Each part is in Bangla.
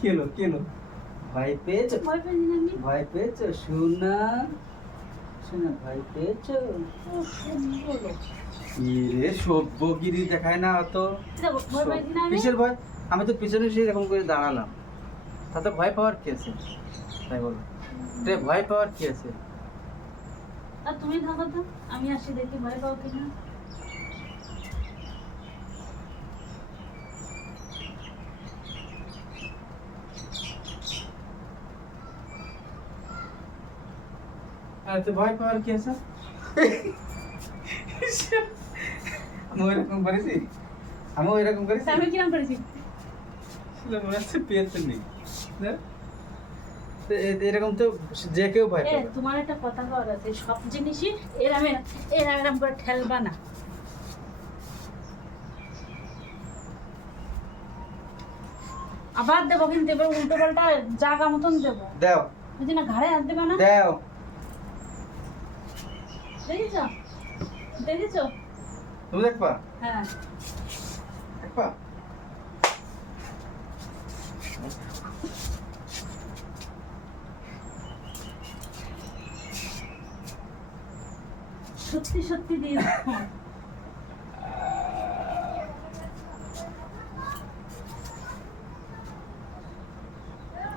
কি হলো কি হলো ভয় পেয়েছ? ভয় পেয়েছি না আমি। ভয় পেয়েছ? শোনা শোনা ভয় পেয়েছ? লোক। সভ্যগিরি দেখায় না অত। কিসের ভয় আমি? তো পিছনে এসে এরকম করে দাঁড়ালাম। তাতে ভয় পাওয়ার কি আছে? তাই বলো। রে ভয় পাওয়ার কি আছে? তুমি থাকো তো। আমি আসি দেখি ভয় পাও কিনা? তো ভয় পাওয়ার কি আছে? আমি এরকম করেছি। আমি এরকম করেছি। আমি করেছি? মনে হচ্ছে পেয়েছে নেই না? তো এ- এরকম তো যে কেউ ভয় পাবে। তোমার একটা কথা কর আছে। সব জিনিসই এরাম এরাম এরাম এরাম করে ঠেলবা না। আবার দেবো কিন্তু এবার উল্টো পাল্টা জাগা মতন দেবো। দাও। বুঝি না ঘাড়ে হাত দেবে না? দাও। দেখেছ? দেখেছ? তুমি দেখবা? হ্যাঁ। দেখবা? সত্যি সত্যি দিয়ে।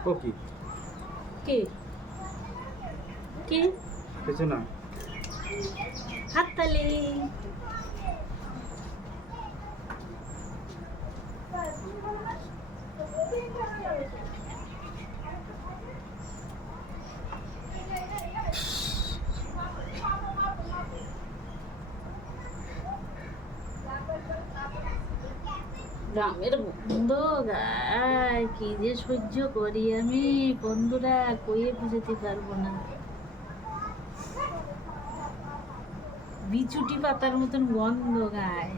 ও কি? কে? কে? কিছু না। হাততালি গ্রামের বন্ধু গায় কি যে সহ্য করি আমি? বন্ধুরা কইয়ে বুঝাতে পারব না। বিচুটি পাতার মতন গন্ধ গায়।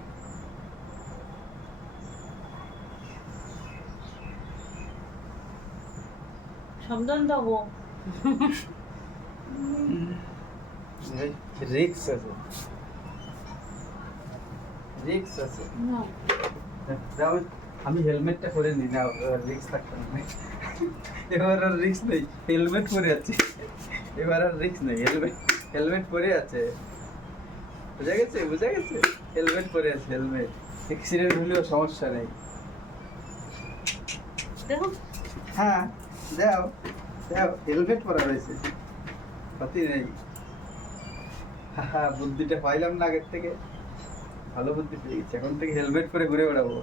রিক্স আছে। রিক্স আছে। আমি হেলমেটটা পরে নি না রিক্স না। এবার আর রিক্স নেই। হেলমেট পরে আছে। এবার আর রিক্স নেই। হেলমেট হেলমেট পরে আছে। বুঝা গেছে? বুঝা গেছে? হেলমেট পরে আছে হেলমেট অ্যাক্সিডেন্ট হলেও সমস্যা নেই। দেখো। হ্যাঁ যাও যাও হেলমেট পরা রয়েছে। ক্ষতি নেই। হ্যাঁ বুদ্ধিটা পাইলাম না আগের থেকে। ভালো বুদ্ধি পেয়ে গেছি। এখন থেকে হেলমেট পরে ঘুরে বেড়াবো।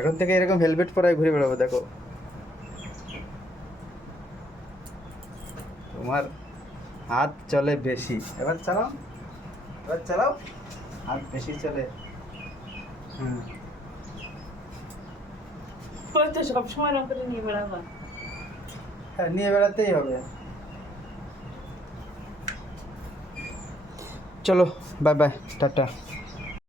এখন থেকে এরকম হেলমেট পরায় ঘুরে বেড়াবো দেখো। তোমার হাত চলে বেশি। এবার চালাও। এবার চালাও। আর বেশি চলে। হুম। তো সবসময় করে নিয়ে বেড়াবা। হ্যাঁ নিয়ে বেড়াতেই হবে। চলো বাই বাই টাটা।